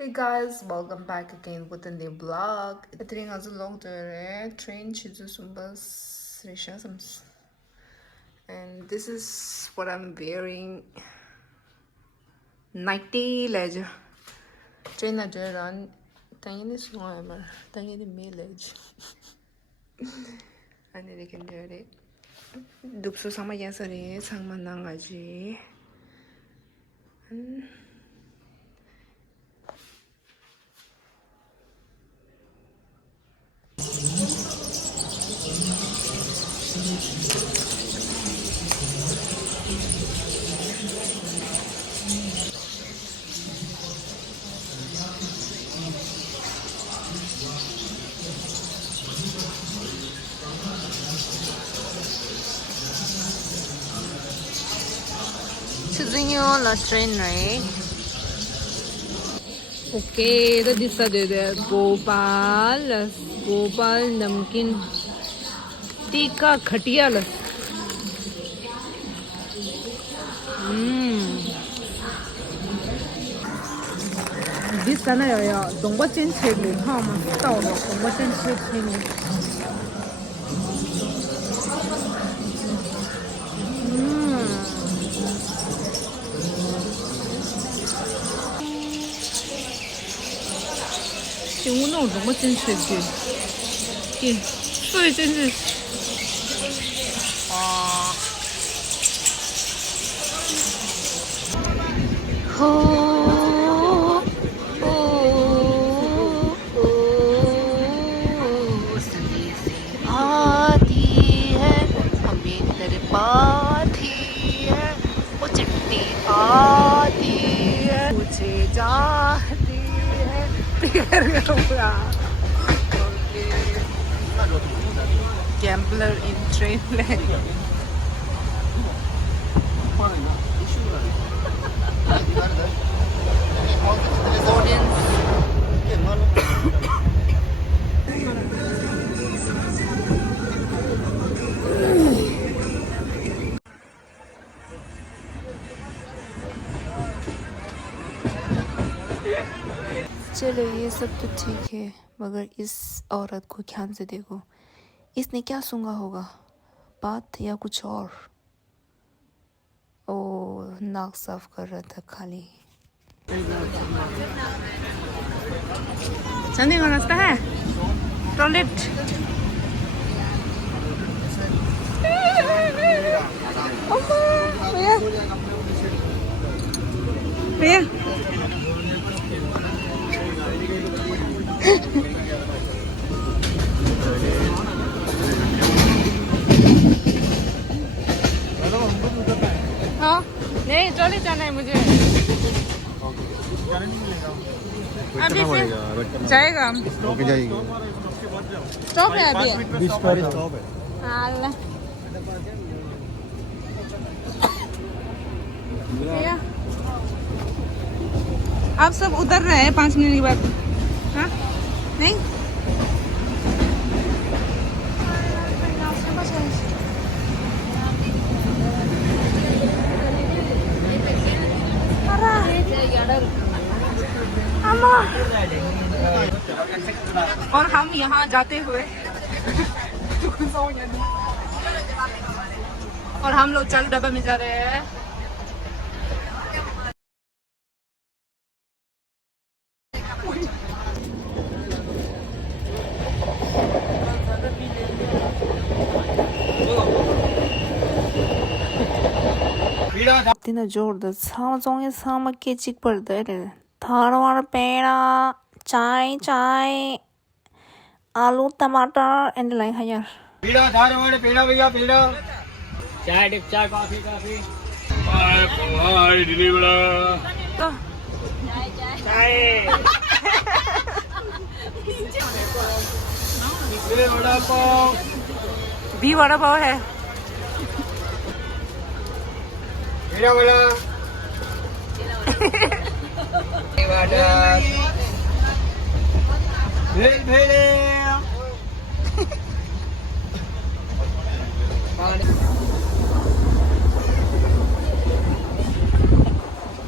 Hey guys, welcome back again with a new vlog. Iedereen gaat zo lang door train bus soms. And this is what I'm wearing. Nighty ledge. Train na run. Tanya ni sungai mar. Tanya ni me ledge. Ani lekin dere. Dupso sama yan sare sang manang aji. Choosing your la train right? Okay, तो दिसा दे दे गोपाल गोपाल नमकीन टीका खटिया लस दिसा ना या दोंगा chain छेगले हाँ मत ताओ ना दोंगा चेन छेगले请问那种怎么真吃去？对，真是啊！哦哦哦，सही से आती है हमें दरबाती है वो चिट्ठी आती है मुझे जाती है Gambler in Trainland. चलो ये सब तो ठीक है मगर इस औरत को ध्यान से देखो इसने क्या सूंघा होगा बात या कुछ और ओ नाक साफ कर रहा था खाली जाने का रास्ता है टॉयलेट भैया भैया हाँ नहीं ट्रॉली जाना है मुझे अभी से जाएगा ओके जाएगी स्टॉप है अभी 20 का स्टॉप है अल्लाह भैया आप सब उतर रहे हैं 5 मिनट के बाद हाँ नहीं और हम यहाँ जाते हुए और हम लोग चल डब्बा में जा रहे हैं तिना जोरदार सामजोंगे सामा के चिक पड़ता है थारवार पेड़ा चाय चाय आलू टमाटर एंड लाइन है यार पीड़ा थारवार पेड़ा भैया पेड़ा चाय डिप चाय कॉफी कॉफी चाय पोहाई डिलीवरा चाय ये वड़ा पाव भी वड़ा पाव है पेड़ा वाला भेल भेले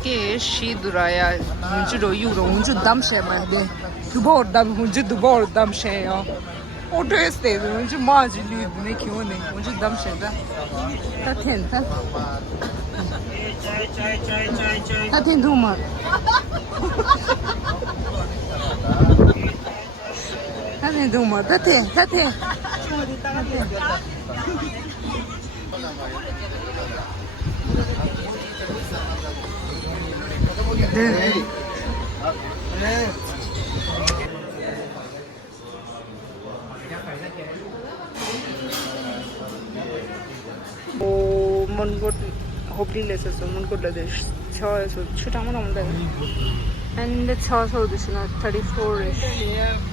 कि ये शी दुराया मुझे रो यू रो मुझे दम शे man de दुबार दम मुझे दुबार दम शे या ऑटो स्टे मुझे माज ली ने क्यों नहीं मुझे दम शे दा ता ता दुमा ता दुमा ता Mongot hopefully less so Mongot this so shoot I'm on that and it's also this is not 34ish.